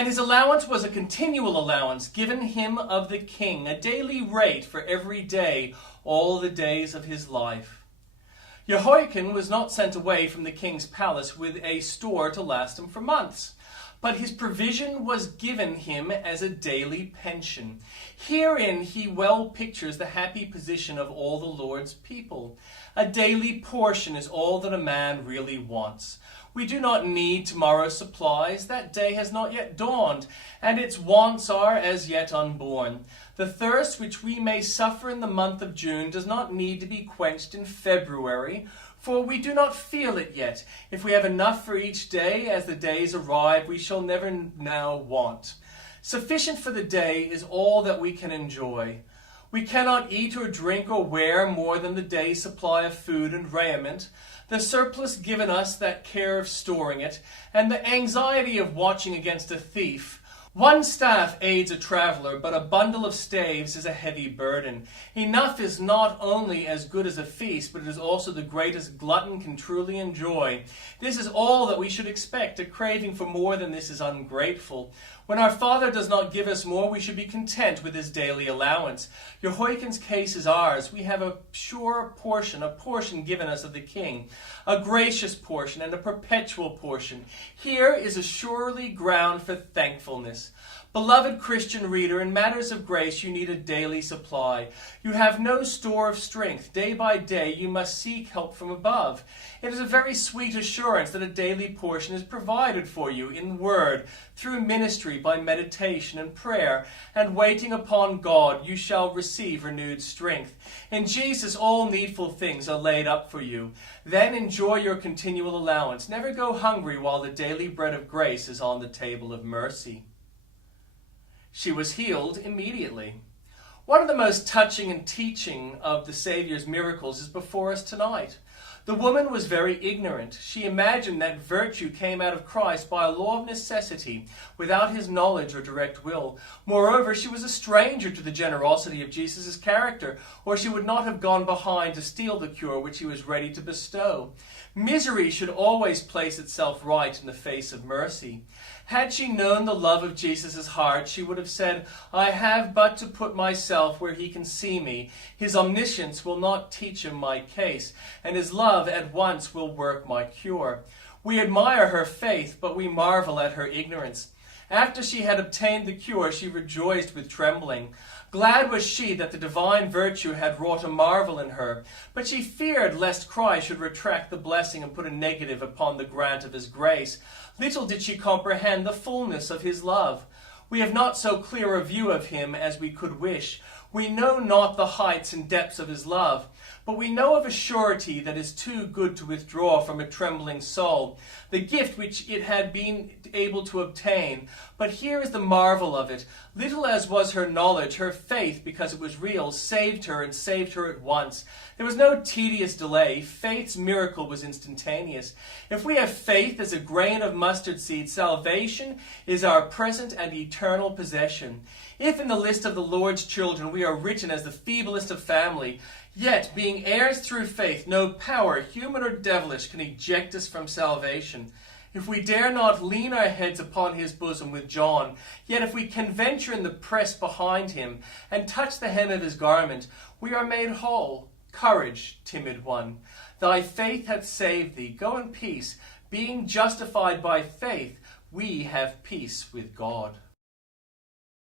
And his allowance was a continual allowance given him of the king, a daily rate for every day, all the days of his life. Jehoiakim was not sent away from the king's palace with a store to last him for months, but his provision was given him as a daily pension. Herein he well pictures the happy position of all the Lord's people. A daily portion is all that a man really wants. We do not need tomorrow's supplies. That day has not yet dawned, and its wants are as yet unborn. The thirst which we may suffer in the month of June does not need to be quenched in February, for we do not feel it yet. If we have enough for each day, as the days arrive, we shall never now want. Sufficient for the day is all that we can enjoy. We cannot eat or drink or wear more than the day's supply of food and raiment, the surplus given us that care of storing it, and the anxiety of watching against a thief. One staff aids a traveler, but a bundle of staves is a heavy burden. Enough is not only as good as a feast, but it is also the greatest glutton can truly enjoy. This is all that we should expect. A craving for more than this is ungrateful. When our Father does not give us more, we should be content with his daily allowance. Jehoiakim's case is ours. We have a sure portion, a portion given us of the king, a gracious portion and a perpetual portion. Here is a surely ground for thankfulness. Beloved Christian reader, in matters of grace you need a daily supply. You have no store of strength. Day by day you must seek help from above. It is a very sweet assurance that a daily portion is provided for you in word, through ministry, by meditation and prayer, and waiting upon God you shall receive renewed strength. In Jesus all needful things are laid up for you. Then enjoy your continual allowance. Never go hungry while the daily bread of grace is on the table of mercy. She was healed immediately. One of the most touching and teaching of the Savior's miracles is before us tonight. The woman was very ignorant. She imagined that virtue came out of Christ by a law of necessity, without his knowledge or direct will. Moreover, she was a stranger to the generosity of Jesus' character, or she would not have gone behind to steal the cure which he was ready to bestow. Misery should always place itself right in the face of mercy. Had she known the love of Jesus' heart, she would have said, I have but to put myself where he can see me. His omniscience will not teach him my case, and his love at once will work my cure. We admire her faith, but we marvel at her ignorance. After she had obtained the cure, she rejoiced with trembling. Glad was she that the divine virtue had wrought a marvel in her, but she feared lest Christ should retract the blessing and put a negative upon the grant of his grace. Little did she comprehend the fullness of his love. We have not so clear a view of him as we could wish. We know not the heights and depths of his love, but we know of a surety that is too good to withdraw from a trembling soul, the gift which it had been able to obtain. But here is the marvel of it. Little as was her knowledge, her faith, because it was real, saved her, and saved her at once. There was no tedious delay. Faith's miracle was instantaneous. If we have faith as a grain of mustard seed, salvation is our present and eternal possession. If in the list of the Lord's children we are written as the feeblest of family, yet, being heirs through faith, no power, human or devilish, can eject us from salvation. If we dare not lean our heads upon his bosom with John, yet if we can venture in the press behind him, and touch the hem of his garment, we are made whole. Courage, timid one. Thy faith hath saved thee. Go in peace. Being justified by faith, we have peace with God.